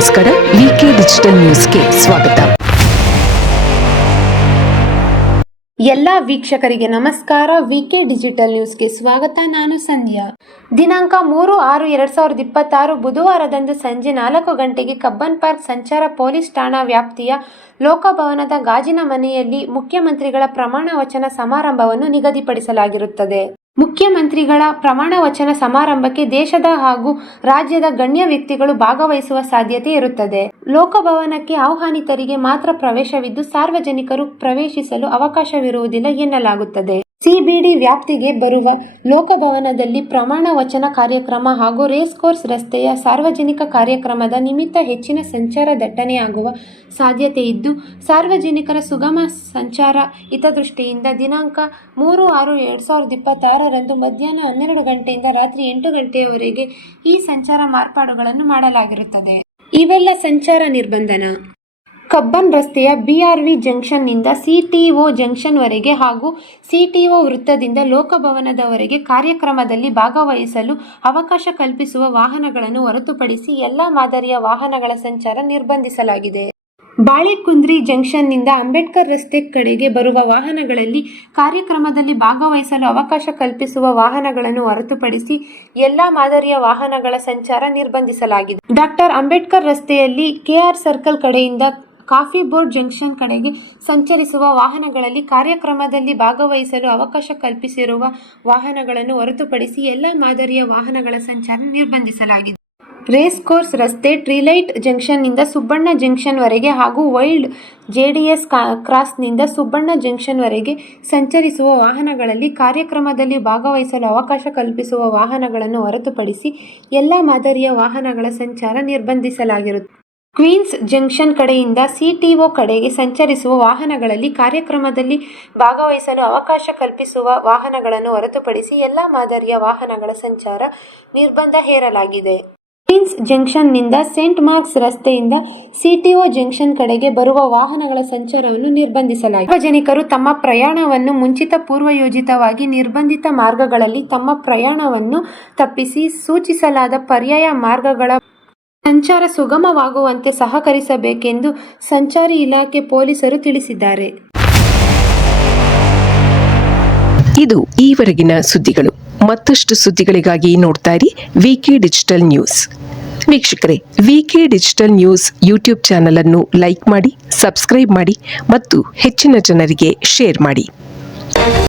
ನಮಸ್ಕಾರ. ವಿಕೆ ಡಿಜಿಟಲ್ ನ್ಯೂಸ್ಗೆ ಸ್ವಾಗತ. ಎಲ್ಲ ವೀಕ್ಷಕರಿಗೆ ನಮಸ್ಕಾರ. ವಿಕೆ ಡಿಜಿಟಲ್ ನ್ಯೂಸ್ಗೆ ಸ್ವಾಗತ. ನಾನು ಸಂಧ್ಯಾ. ದಿನಾಂಕ 3/6/2026 ಬುಧವಾರದಂದು ಸಂಜೆ 4 ಗಂಟೆಗೆ ಕಬ್ಬನ್ ಪಾರ್ಕ್ ಸಂಚಾರ ಪೊಲೀಸ್ ಠಾಣಾ ವ್ಯಾಪ್ತಿಯ ಲೋಕಭವನದ ಗಾಜಿನ ಮನೆಯಲ್ಲಿ ಮುಖ್ಯಮಂತ್ರಿಗಳ ಪ್ರಮಾಣ ವಚನ ಸಮಾರಂಭವನ್ನು ನಿಗದಿಪಡಿಸಲಾಗಿರುತ್ತದೆ. ಮುಖ್ಯಮಂತ್ರಿಗಳ ಪ್ರಮಾಣ ವಚನ ಸಮಾರಂಭಕ್ಕೆ ದೇಶದ ಹಾಗೂ ರಾಜ್ಯದ ಗಣ್ಯ ವ್ಯಕ್ತಿಗಳು ಭಾಗವಹಿಸುವ ಸಾಧ್ಯತೆ ಇರುತ್ತದೆ. ಲೋಕಭವನಕ್ಕೆ ಆಹ್ವಾನಿತರಿಗೆ ಮಾತ್ರ ಪ್ರವೇಶವಿದ್ದು ಸಾರ್ವಜನಿಕರು ಪ್ರವೇಶಿಸಲು ಅವಕಾಶವಿರುವುದಿಲ್ಲ ಎನ್ನಲಾಗುತ್ತದೆ. ಸಿಬಿಡಿ ವ್ಯಾಪ್ತಿಗೆ ಬರುವ ಲೋಕಭವನದಲ್ಲಿ ಪ್ರಮಾಣ ವಚನ ಕಾರ್ಯಕ್ರಮ ಹಾಗೂ ರೇಸ್ ಕೋರ್ಸ್ ರಸ್ತೆಯ ಸಾರ್ವಜನಿಕ ಕಾರ್ಯಕ್ರಮದ ನಿಮಿತ್ತ ಹೆಚ್ಚಿನ ಸಂಚಾರ ದಟ್ಟಣೆಯಾಗುವ ಸಾಧ್ಯತೆ ಇದ್ದು, ಸಾರ್ವಜನಿಕರ ಸುಗಮ ಸಂಚಾರ ಹಿತದೃಷ್ಟಿಯಿಂದ ದಿನಾಂಕ 3/6/2026 ಮಧ್ಯಾಹ್ನ 12 ಗಂಟೆಯಿಂದ ರಾತ್ರಿ 8 ಗಂಟೆಯವರೆಗೆ ಈ ಸಂಚಾರ ಮಾರ್ಪಾಡುಗಳನ್ನು ಮಾಡಲಾಗಿರುತ್ತದೆ. ಇವೆಲ್ಲ ಸಂಚಾರ ನಿರ್ಬಂಧನ: ಕಬ್ಬನ್ ರಸ್ತೆಯ ಬಿಆರ್ವಿ ಜಂಕ್ಷನ್ನಿಂದ ಸಿಟಿಒ ಜಂಕ್ಷನ್ವರೆಗೆ ಹಾಗೂ ಸಿಟಿಒ ವೃತ್ತದಿಂದ ಲೋಕಭವನದವರೆಗೆ ಕಾರ್ಯಕ್ರಮದಲ್ಲಿ ಭಾಗವಹಿಸಲು ಅವಕಾಶ ಕಲ್ಪಿಸುವ ವಾಹನಗಳನ್ನು ಹೊರತುಪಡಿಸಿ ಎಲ್ಲ ಮಾದರಿಯ ವಾಹನಗಳ ಸಂಚಾರ ನಿರ್ಬಂಧಿಸಲಾಗಿದೆ. ಬಾಳೆಕುಂದ್ರಿ ಜಂಕ್ಷನ್ನಿಂದ ಅಂಬೇಡ್ಕರ್ ರಸ್ತೆ ಕಡೆಗೆ ಬರುವ ವಾಹನಗಳಲ್ಲಿ ಕಾರ್ಯಕ್ರಮದಲ್ಲಿ ಭಾಗವಹಿಸಲು ಅವಕಾಶ ಕಲ್ಪಿಸುವ ವಾಹನಗಳನ್ನು ಹೊರತುಪಡಿಸಿ ಎಲ್ಲ ಮಾದರಿಯ ವಾಹನಗಳ ಸಂಚಾರ ನಿರ್ಬಂಧಿಸಲಾಗಿದೆ. ಡಾಕ್ಟರ್ ಅಂಬೇಡ್ಕರ್ ರಸ್ತೆಯಲ್ಲಿ ಕೆಆರ್ ಸರ್ಕಲ್ ಕಡೆಯಿಂದ ಕಾಫಿ ಬೋರ್ಡ್ ಜಂಕ್ಷನ್ ಕಡೆಗೆ ಸಂಚರಿಸುವ ವಾಹನಗಳಲ್ಲಿ ಕಾರ್ಯಕ್ರಮದಲ್ಲಿ ಭಾಗವಹಿಸಲು ಅವಕಾಶ ಕಲ್ಪಿಸಿರುವ ವಾಹನಗಳನ್ನು ಹೊರತುಪಡಿಸಿ ಎಲ್ಲ ಮಾದರಿಯ ವಾಹನಗಳ ಸಂಚಾರ ನಿರ್ಬಂಧಿಸಲಾಗಿದೆ. ರೇಸ್ ಕೋರ್ಸ್ ರಸ್ತೆ ಟ್ರಿಲೈಟ್ ಜಂಕ್ಷನ್ನಿಂದ ಸುಬ್ಬಣ್ಣ ಜಂಕ್ಷನ್ವರೆಗೆ ಹಾಗೂ ವೈಲ್ಡ್ ಜೆಡಿಎಸ್ ಕ್ರಾಸ್ನಿಂದ ಸುಬ್ಬಣ್ಣ ಜಂಕ್ಷನ್ವರೆಗೆ ಸಂಚರಿಸುವ ವಾಹನಗಳಲ್ಲಿ ಕಾರ್ಯಕ್ರಮದಲ್ಲಿ ಭಾಗವಹಿಸಲು ಅವಕಾಶ ಕಲ್ಪಿಸುವ ವಾಹನಗಳನ್ನು ಹೊರತುಪಡಿಸಿ ಎಲ್ಲ ಮಾದರಿಯ ವಾಹನಗಳ ಸಂಚಾರ ನಿರ್ಬಂಧಿಸಲಾಗಿರುತ್ತದೆ. ಕ್ವೀನ್ಸ್ ಜಂಕ್ಷನ್ ಕಡೆಯಿಂದ ಸಿಟಿಒ ಕಡೆಗೆ ಸಂಚರಿಸುವ ವಾಹನಗಳಲ್ಲಿ ಕಾರ್ಯಕ್ರಮದಲ್ಲಿ ಭಾಗವಹಿಸಲು ಅವಕಾಶ ಕಲ್ಪಿಸುವ ವಾಹನಗಳನ್ನು ಹೊರತುಪಡಿಸಿ ಎಲ್ಲ ಮಾದರಿಯ ವಾಹನಗಳ ಸಂಚಾರ ನಿರ್ಬಂಧ ಹೇರಲಾಗಿದೆ. ಕ್ವೀನ್ಸ್ ಜಂಕ್ಷನ್ನಿಂದ ಸೇಂಟ್ ಮಾರ್ಕ್ಸ್ ರಸ್ತೆಯಿಂದ ಸಿಟಿಒ ಜಂಕ್ಷನ್ ಕಡೆಗೆ ಬರುವ ವಾಹನಗಳ ಸಂಚಾರವನ್ನು ನಿರ್ಬಂಧಿಸಲಾಗಿದೆ. ಸಾರ್ವಜನಿಕರು ತಮ್ಮ ಪ್ರಯಾಣವನ್ನು ಮುಂಚಿತ ಪೂರ್ವಯೋಜಿತವಾಗಿ ನಿರ್ಬಂಧಿತ ಮಾರ್ಗಗಳಲ್ಲಿ ತಮ್ಮ ಪ್ರಯಾಣವನ್ನು ತಪ್ಪಿಸಿ ಸೂಚಿಸಲಾದ ಪರ್ಯಾಯ ಮಾರ್ಗಗಳ ಸಂಚಾರ ಸುಗಮವಾಗುವಂತೆ ಸಹಕರಿಸಬೇಕೆಂದು ಸಂಚಾರಿ ಇಲಾಖೆ ಪೊಲೀಸರು ತಿಳಿಸಿದ್ದಾರೆ. ಇದು ಈವರೆಗಿನ ಸುದ್ದಿಗಳು. ಮತ್ತಷ್ಟು ಸುದ್ದಿಗಳಿಗಾಗಿ ನೋಡ್ತಾ ಇರಿ ವಿಕೆ ಡಿಜಿಟಲ್ ನ್ಯೂಸ್. ವೀಕ್ಷಕರೇ, ವಿಕೆ ಡಿಜಿಟಲ್ ನ್ಯೂಸ್ ಯೂಟ್ಯೂಬ್ ಚಾನಲ್ ಅನ್ನು ಲೈಕ್ ಮಾಡಿ, ಸಬ್ಸ್ಕ್ರೈಬ್ ಮಾಡಿ ಮತ್ತು ಹೆಚ್ಚಿನ ಜನರಿಗೆ ಶೇರ್ ಮಾಡಿ.